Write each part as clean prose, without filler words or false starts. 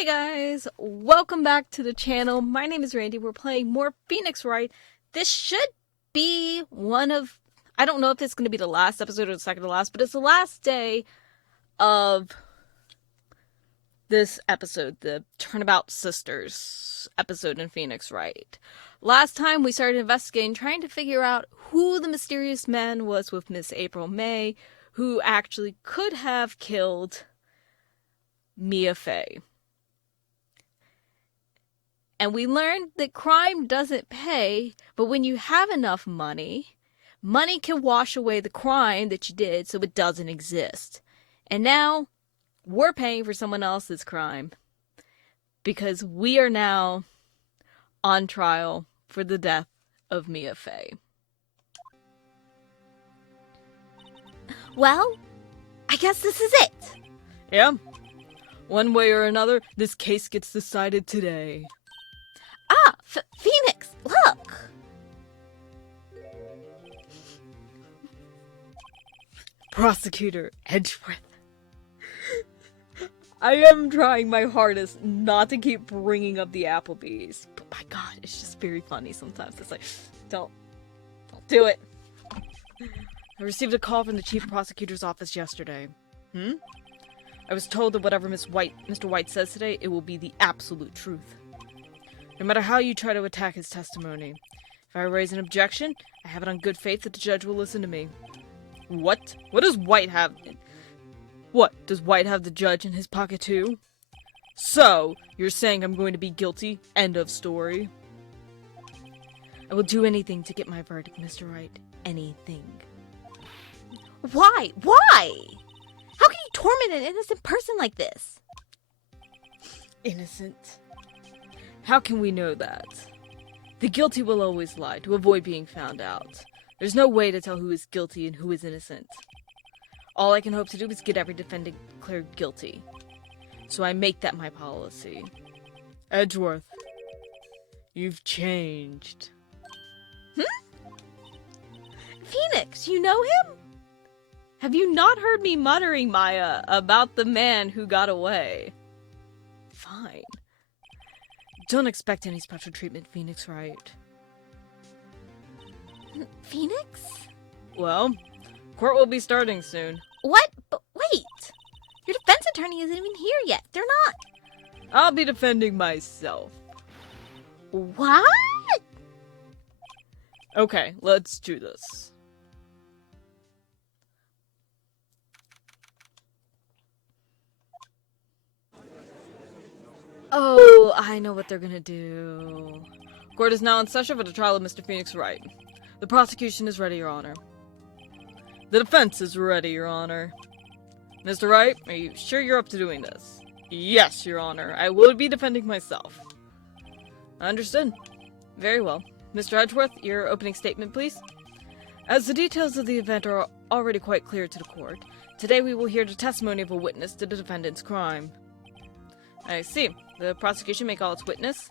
Hey guys, welcome back to the channel. My name is Randy. We're playing more Phoenix Wright. This should be one of, I don't know if it's going to be the last episode or the second to last, but it's the last day of this episode, the Turnabout Sisters episode in Phoenix Wright. Last time we started investigating, trying to figure out who the mysterious man was with Miss April May, who actually could have killed Mia Fey. And we learned that crime doesn't pay, but when you have enough money, money can wash away the crime that you did so it doesn't exist. And now, we're paying for someone else's crime. Because we are now on trial for the death of Mia Fey. Well, I guess this is it. Yeah. One way or another, this case gets decided today. Ah, Phoenix, look! Prosecutor Edgeworth. I am trying my hardest not to keep bringing up the Applebee's. But my god, it's just very funny sometimes. It's like, don't do it. I received a call from the chief prosecutor's office yesterday. I was told that whatever Mr. White says today, it will be the absolute truth. No matter how you try to attack his testimony. If I raise an objection, I have it on good faith that the judge will listen to me. What? What does White have? What? Does White have the judge in his pocket too? So, you're saying I'm going to be guilty? End of story. I will do anything to get my verdict, Mr. Wright. Anything. Why? Why? How can you torment an innocent person like this? Innocent? How can we know that? The guilty will always lie to avoid being found out. There's no way to tell who is guilty and who is innocent. All I can hope to do is get every defendant declared guilty. So I make that my policy. Edgeworth, you've changed. Phoenix, you know him? Have you not heard me muttering, Maya, about the man who got away? Fine. Don't expect any special treatment, Phoenix Wright. Phoenix? Well, court will be starting soon. What? But wait! Your defense attorney isn't even here yet. They're not. I'll be defending myself. What? Okay, let's do this. Oh, I know what they're gonna do. Court is now in session for the trial of Mr. Phoenix Wright. The prosecution is ready, Your Honor. The defense is ready, Your Honor. Mr. Wright, are you sure you're up to doing this? Yes, Your Honor. I will be defending myself. Understood. Very well. Mr. Edgeworth, your opening statement, please. As the details of the event are already quite clear to the court, today we will hear the testimony of a witness to the defendant's crime. I see. The prosecution may call its witness.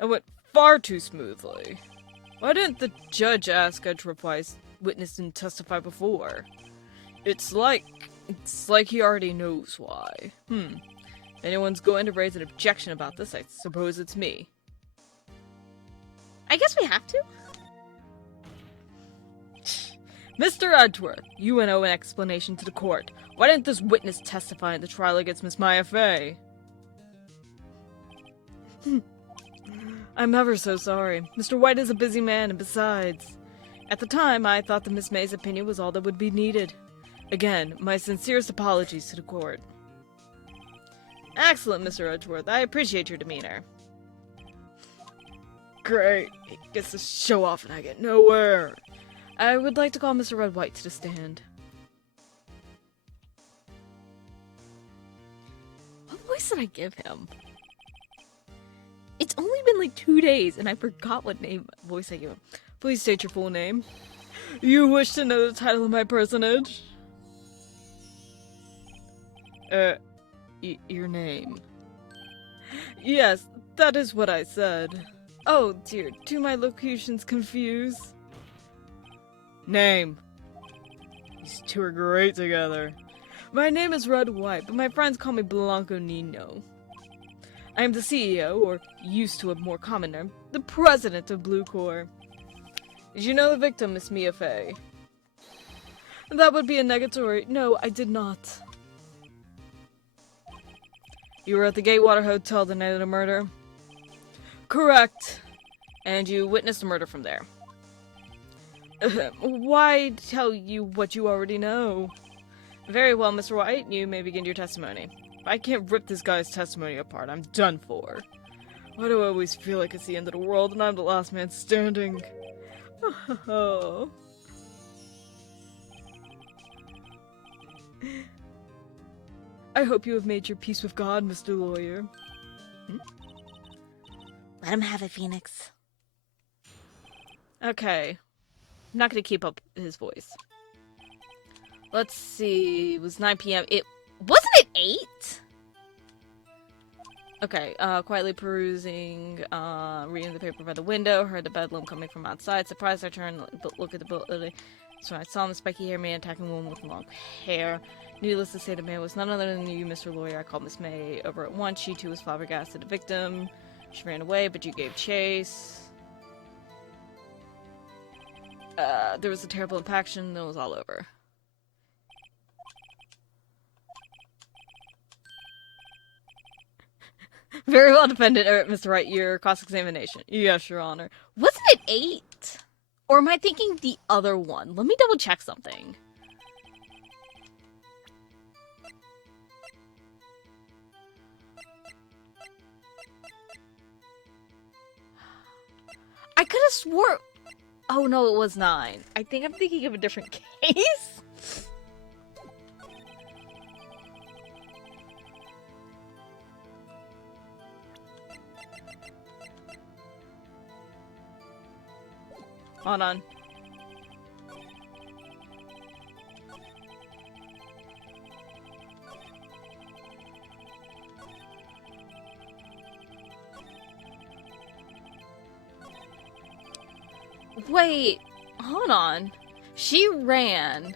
It went far too smoothly. Why didn't the judge ask Edgeworth why his witness didn't testify before? It's like he already knows why. If anyone's going to raise an objection about this, I suppose it's me. I guess we have to. Mr. Edgeworth, you owe an explanation to the court. Why didn't this witness testify in the trial against Miss Maya Fey? I'm ever so sorry. Mr. White is a busy man, and besides, at the time, I thought that Miss May's opinion was all that would be needed. Again, my sincerest apologies to the court. Excellent, Mr. Edgeworth. I appreciate your demeanor. Great. He gets to show off and I get nowhere. I would like to call Mr. Red White to the stand. What voice did I give him? It's only been like 2 days, and I forgot what voice I gave him. Please state your full name. You wish to know the title of my personage? Your name. Yes, that is what I said. Oh dear, do my locutions confuse? Name. These two are great together. My name is Red White, but my friends call me Blanco Nino. I am the CEO, or used to a more common name, the president of Blue Corps. Did you know the victim, Miss Mia Fey? That would be a negatory. No, I did not. You were at the Gatewater Hotel the night of the murder? Correct. And you witnessed the murder from there. Why tell you what you already know? Very well, Mr. Wright, you may begin your testimony. I can't rip this guy's testimony apart. I'm done for. Why do I always feel like it's the end of the world and I'm the last man standing? Oh. I hope you have made your peace with God, Mr. Lawyer. Let him have it, Phoenix. Okay. I'm not gonna keep up his voice. Let's see. It was 9 p.m. Wasn't it 8? Okay, quietly perusing, reading the paper by the window, heard the bedlam coming from outside. Surprised, I turned, look at the building. So I saw the spiky-haired man attacking a woman with long hair. Needless to say, the man was none other than you, Mr. Lawyer. I called Miss May over at once. She, too, was flabbergasted. The victim. She ran away, but you gave chase. There was a terrible impaction, then it was all over. Very well, defendant, Mr. Wright, your cross-examination. Yes, Your Honor. Wasn't it 8? Or am I thinking the other one? Let me double check something. I could have swore... Oh no, it was 9. I think I'm thinking of a different case. Hold on. Wait, hold on. She ran.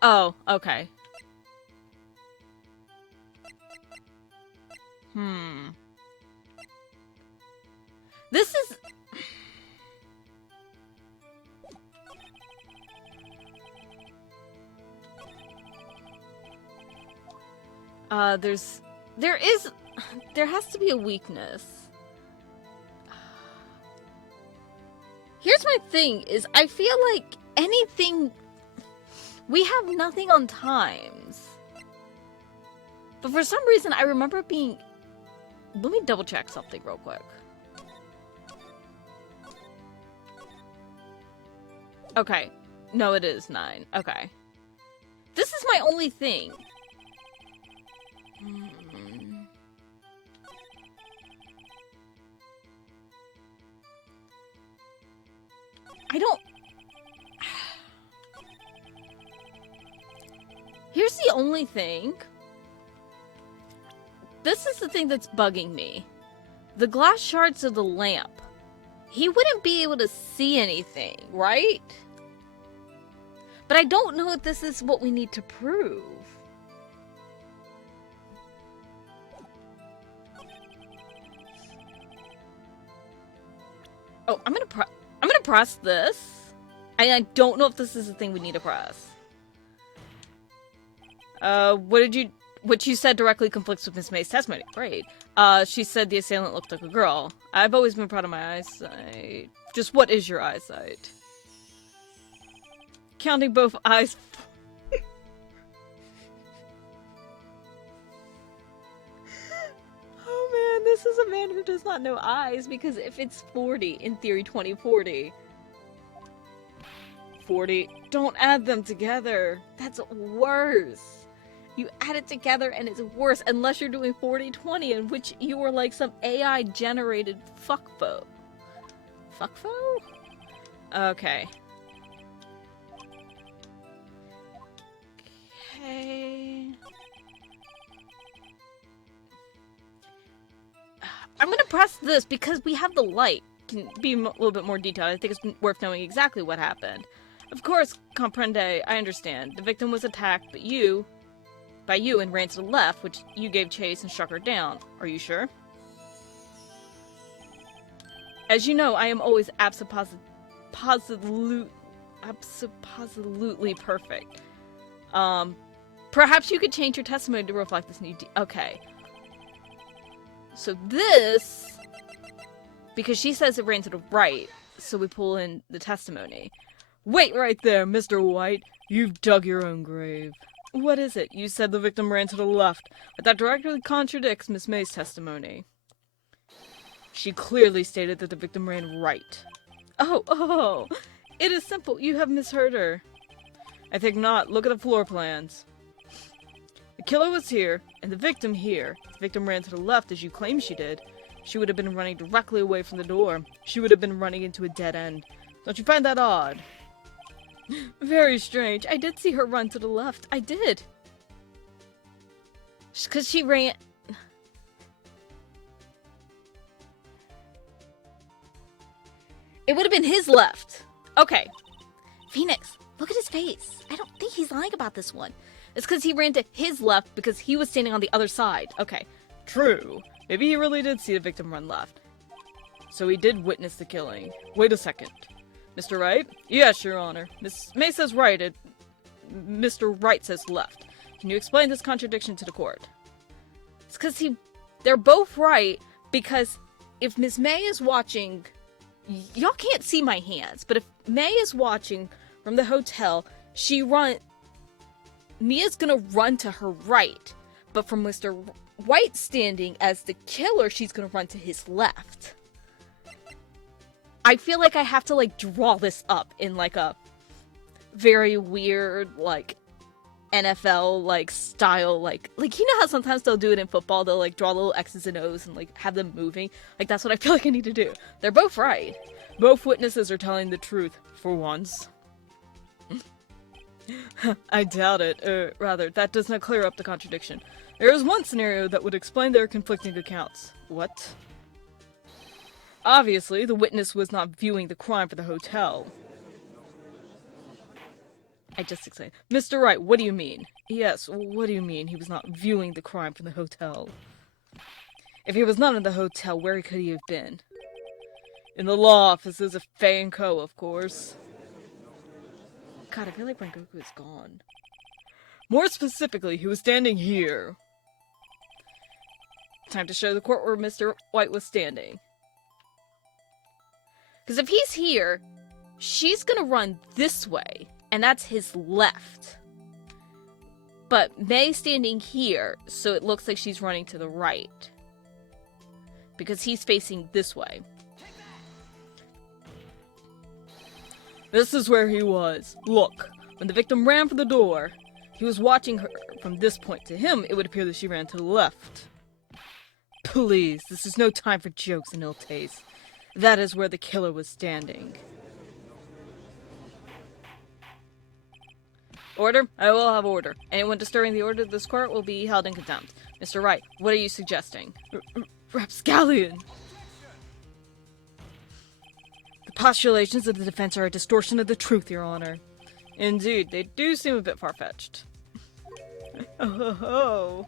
Oh, okay. This is... there has to be a weakness. Here's my thing, is I feel like anything... We have nothing on times. But for some reason, I remember being... Let me double check something real quick. Okay. No, it is 9. Okay. This is my only thing. I don't... Here's the only thing. This is the thing that's bugging me. The glass shards of the lamp. He wouldn't be able to see anything, right? But I don't know if this is what we need to prove. Oh, I'm gonna press this. I don't know if this is the thing we need to press. What you said directly conflicts with Miss May's testimony. Great. She said the assailant looked like a girl. I've always been proud of my eyesight. Just what is your eyesight? Counting both eyes. Oh man, this is a man who does not know eyes, because if it's 40, in theory 20/40. 40. Don't add them together. That's worse. You add it together and it's worse, unless you're doing 40/20, in which you are like some AI generated fuckfo. Fuckfo? Okay. Okay. I'm gonna press this because we have the light. Can be a little bit more detailed. I think it's worth knowing exactly what happened. Of course, comprende, I understand. The victim was attacked, but you... by you and ran to the left, which you gave chase and struck her down. Are you sure? As you know, I am always absolutely perfect. Perhaps you could change your testimony to reflect this new okay. So this, because she says it ran to the right, so we pull in the testimony. Wait right there, Mr. White. You've dug your own grave. What is it? You said the victim ran to the left, but that directly contradicts Miss May's testimony. She clearly stated that the victim ran right. Oh, it is simple. You have misheard her. I think not. Look at the floor plans. The killer was here, and the victim here. If the victim ran to the left, as you claim she did, she would have been running directly away from the door. She would have been running into a dead end. Don't you find that odd? Very strange. I did see her run to the left. I did. Because she ran... It would have been his left. Okay. Phoenix, look at his face. I don't think he's lying about this one. It's because he ran to his left because he was standing on the other side. Okay. True. Maybe he really did see the victim run left. So he did witness the killing. Wait a second. Mr. Wright? Yes, Your Honor. Miss May says right. Mr. Wright says left. Can you explain this contradiction to the court? It's because they're both right, because if Miss May is watching... Y'all can't see my hands, but if May is watching from the hotel, Mia's gonna run to her right, but from Mr. White standing as the killer, she's gonna run to his left. I feel like I have to, like, draw this up in, like, a very weird, like, NFL, like, style, like, you know how sometimes they'll do it in football, they'll, like, draw little X's and O's and, like, have them moving? Like, that's what I feel like I need to do. They're both right. Both witnesses are telling the truth, for once. I doubt it. Rather, that does not clear up the contradiction. There is one scenario that would explain their conflicting accounts. What? Obviously, the witness was not viewing the crime for the hotel. I just explained. Mr. Wright, what do you mean? Yes, what do you mean he was not viewing the crime from the hotel? If he was not in the hotel, where could he have been? In the law offices of Faye & Co., of course. God, I feel like Rengoku is gone. More specifically, he was standing here. Time to show the court where Mr. White was standing. Because if he's here, she's gonna run this way, and that's his left. But May's standing here, so it looks like she's running to the right. Because he's facing this way. This is where he was. Look, when the victim ran for the door, he was watching her from this point. To him, it would appear that she ran to the left. Please, this is no time for jokes and ill taste. That is where the killer was standing. Order? I will have order. Anyone disturbing the order of this court will be held in contempt. Mr. Wright, what are you suggesting? Rapscallion! The postulations of the defense are a distortion of the truth, Your Honor. Indeed, they do seem a bit far-fetched. Oh,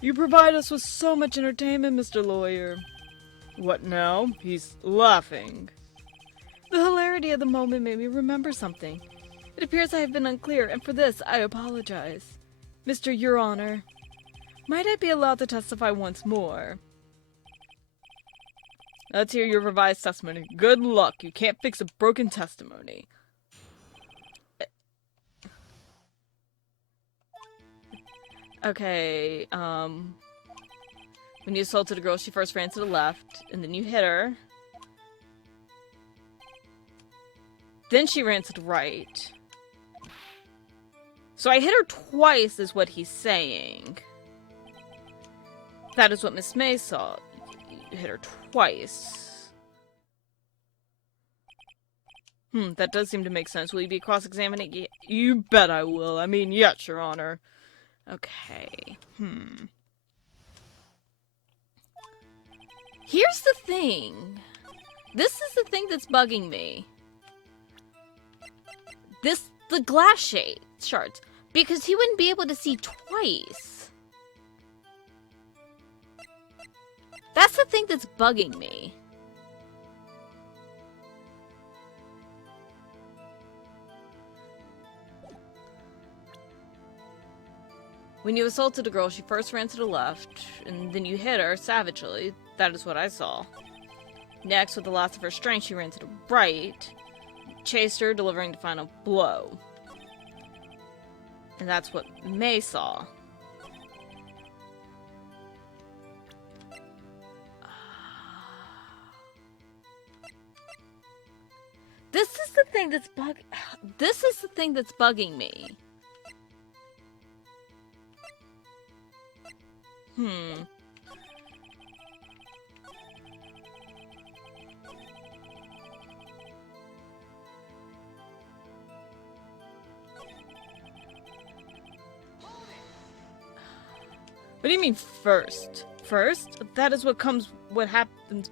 you provide us with so much entertainment, Mr. Lawyer. What now? He's laughing. The hilarity of the moment made me remember something. It appears I have been unclear, and for this I apologize. Mr. Your Honor, might I be allowed to testify once more? Let's hear your revised testimony. Good luck. You can't fix a broken testimony. Okay, when you assaulted a girl, she first ran to the left, and then you hit her. Then she ran to the right. So I hit her twice, is what he's saying. That is what Miss May saw. You hit her twice. That does seem to make sense. Will you be cross-examining? You bet I will. I mean, yes, Your Honor. Okay. Here's the thing. This is the thing that's bugging me. The glass shards. Because he wouldn't be able to see twice. That's the thing that's bugging me. When you assaulted a girl, she first ran to the left, and then you hit her savagely. That is what I saw. Next, with the loss of her strength, she ran to the right, chased her, delivering the final blow. And that's what May saw. This is the thing that's bugging me. What do you mean first? First? That is what comes what happens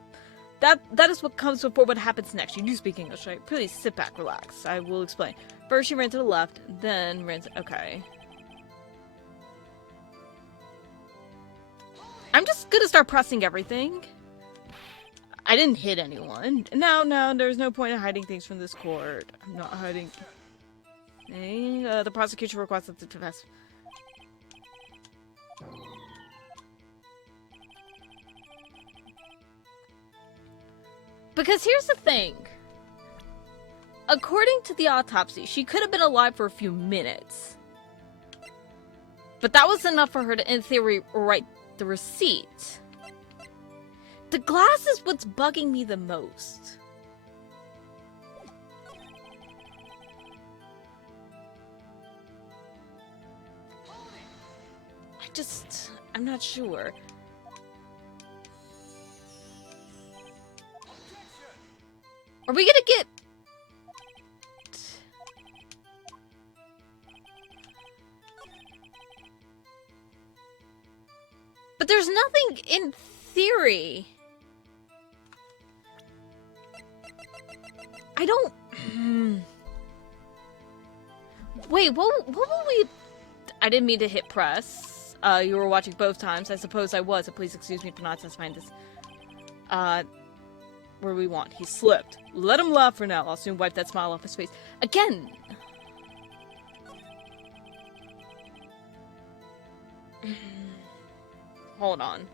that is what comes before what happens next. You do speak English, right? Please sit back, relax. I will explain. First she ran to the left, then ran to okay. I'm just gonna start pressing everything. I didn't hit anyone. No, there's no point in hiding things from this court. I'm not hiding. The prosecution requests us to confess. Because here's the thing. According to the autopsy, she could have been alive for a few minutes. But that was enough for her to, in theory, write the receipt. The glass is what's bugging me the most. I'm not sure. Are we gonna get... But there's nothing in theory. I don't... Wait, what will we... I didn't mean to hit press. You were watching both times. I suppose I was. So please excuse me for not specifying this. Where we want. He slipped. Let him laugh for now. I'll soon wipe that smile off his face. Again. Hold on.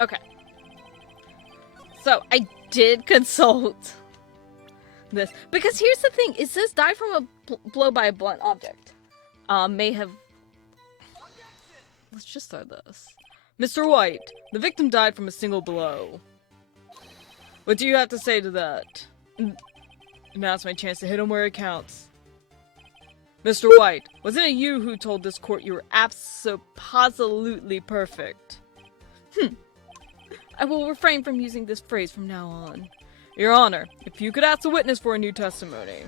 Okay. So, I did consult this. Because here's the thing. It says die from a blow by a blunt object. May have... Let's just start this. Mr. White, the victim died from a single blow. What do you have to say to that? Now's my chance to hit him where it counts. Mr. White, wasn't it you who told this court you were abso-positively perfect? I will refrain from using this phrase from now on. Your Honor, if you could ask the witness for a new testimony.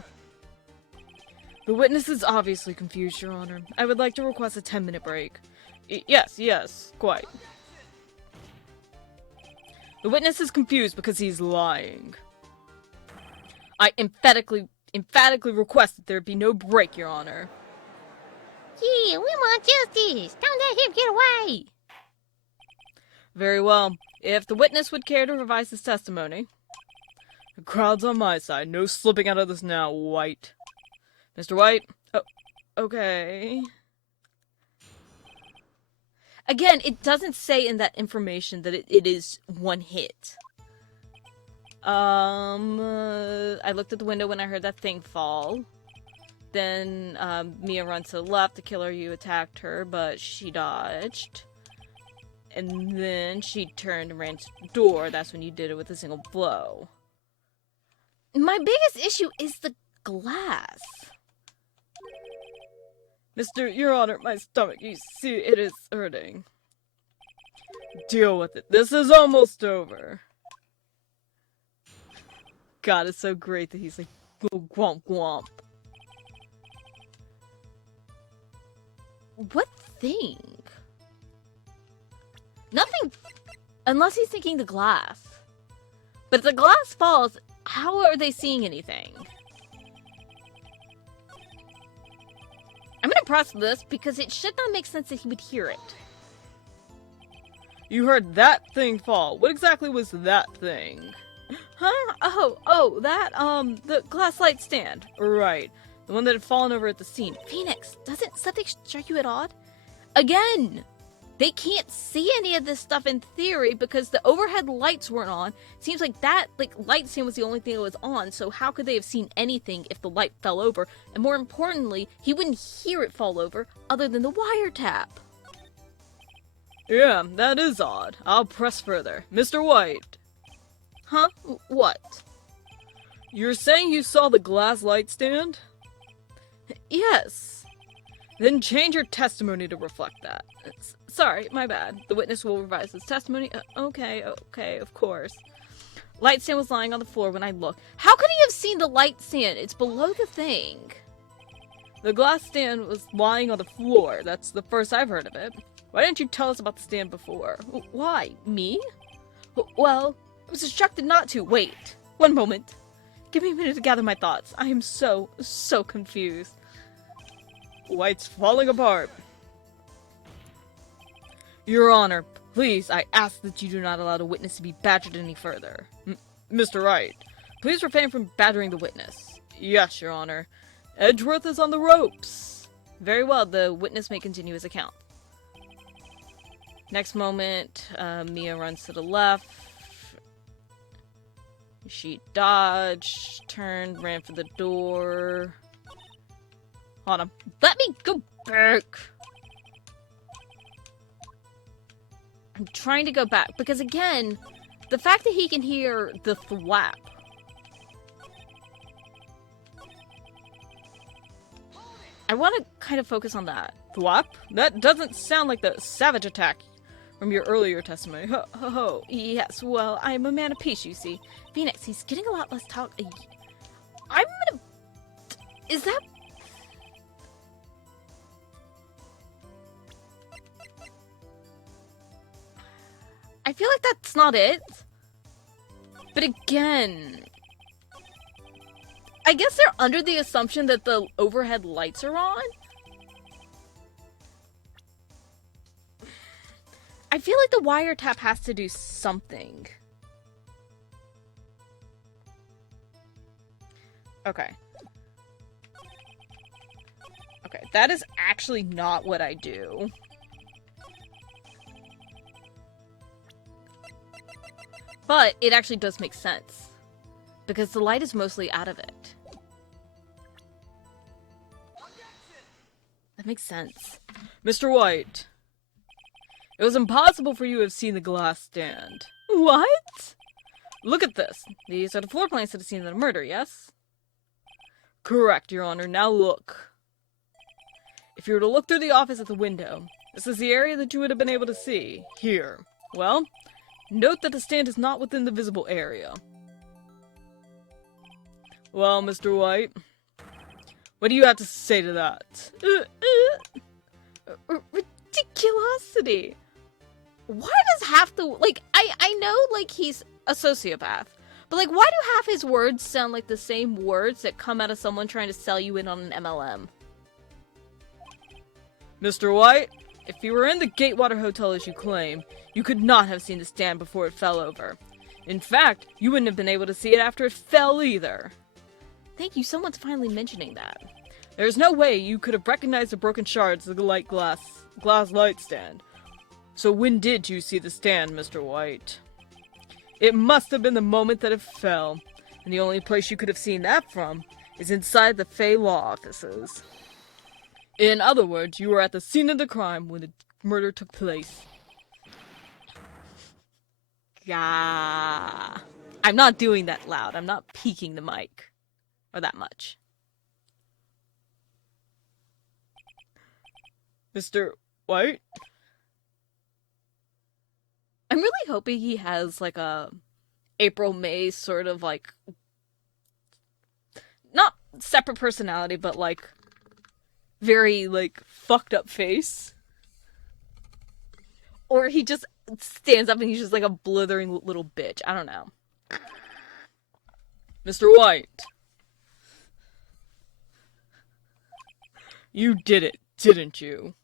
The witness is obviously confused, Your Honor. I would like to request a 10-minute break. Yes, quite. The witness is confused because he's lying. I emphatically request that there be no break, Your Honor. Yeah, we want justice! Don't let him get away! Very well. If the witness would care to revise his testimony. The crowd's on my side. No slipping out of this now, White. Mr. White? Oh, okay. Again, it doesn't say in that information that it is one hit. I looked at the window when I heard that thing fall. Then, Mia runs to the left. The killer, you attacked her, but she dodged. And then she turned and ran to the door. That's when you did it with a single blow. My biggest issue is the glass. Your Honor, my stomach, you see, it is hurting. Deal with it. This is almost over. God, it's so great that he's like, gwomp gwomp. What thing? Nothing, unless he's thinking the glass. But if the glass falls, how are they seeing anything? I'm gonna press this because it should not make sense that he would hear it. You heard that thing fall. What exactly was that thing? Huh? That, the glass light stand. Right. The one that had fallen over at the scene. Phoenix, doesn't something strike you at odd? Again! They can't see any of this stuff in theory because the overhead lights weren't on. Seems like that, light stand was the only thing that was on, so how could they have seen anything if the light fell over? And more importantly, he wouldn't hear it fall over other than the wiretap. Yeah, that is odd. I'll press further. Mr. White. Huh? What? You're saying you saw the glass light stand? Yes. Then change your testimony to reflect that. Sorry, my bad. The witness will revise his testimony. Okay, of course. Light stand was lying on the floor when I looked. How could he have seen the light stand? It's below the thing. The glass stand was lying on the floor. That's the first I've heard of it. Why didn't you tell us about the stand before? Why? Me? Well, I was instructed not to. Wait. One moment. Give me a minute to gather my thoughts. I am so confused. White's falling apart. Your Honor, please, I ask that you do not allow the witness to be badgered any further. Mr. Wright, please refrain from badgering the witness. Yes, Your Honor. Edgeworth is on the ropes. Very well, the witness may continue his account. Next moment, Mia runs to the left. She dodged, turned, ran for the door. Hold on. Let me go back! I'm trying to go back, because again, the fact that he can hear the thwap. I want to kind of focus on that. Thwap? That doesn't sound like the savage attack from your earlier testimony. Yes, well, I'm a man of peace, you see. Phoenix, he's getting a lot less talk. I'm gonna... Is that... I feel like that's not it. But again... I guess they're under the assumption that the overhead lights are on? I feel like the wiretap has to do something. Okay. Okay, that is actually not what I do. But it actually does make sense. Because the light is mostly out of it. That makes sense. Mr. White. It was impossible for you to have seen the glass stand. What? Look at this. These are the floor plans to the scene of the murder, yes? Correct, Your Honor. Now look. If you were to look through the office at the window, this is the area that you would have been able to see. Here. Well, note that the stand is not within the visible area. Well, Mr. White, what do you have to say to that? Ridiculosity. Why does half the... Like, I know, like, he's a sociopath. But, like, why do half his words sound like the same words that come out of someone trying to sell you in on an MLM? Mr. White, if you were in the Gatewater Hotel as you claim, you could not have seen the stand before it fell over. In fact, you wouldn't have been able to see it after it fell either. Thank you, someone's finally mentioning that. There's no way you could have recognized the broken shards of the glass light stand. So when did you see the stand, Mr. White? It must have been the moment that it fell, and the only place you could have seen that from is inside the Fey Law offices. In other words, you were at the scene of the crime when the murder took place. Yeah. I'm not doing that loud. I'm not peeking the mic. Or that much. Mr. White? I'm really hoping he has, like, a April May sort of, like, not separate personality, but, like, very, like, fucked up face. Or he just stands up and he's just, like, a blithering little bitch. I don't know. Mr. White. You did it, didn't you?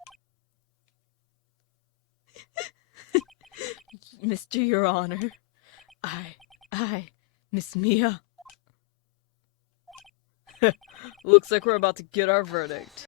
Mr. Your Honor, Miss Mia. Looks like we're about to get our verdict.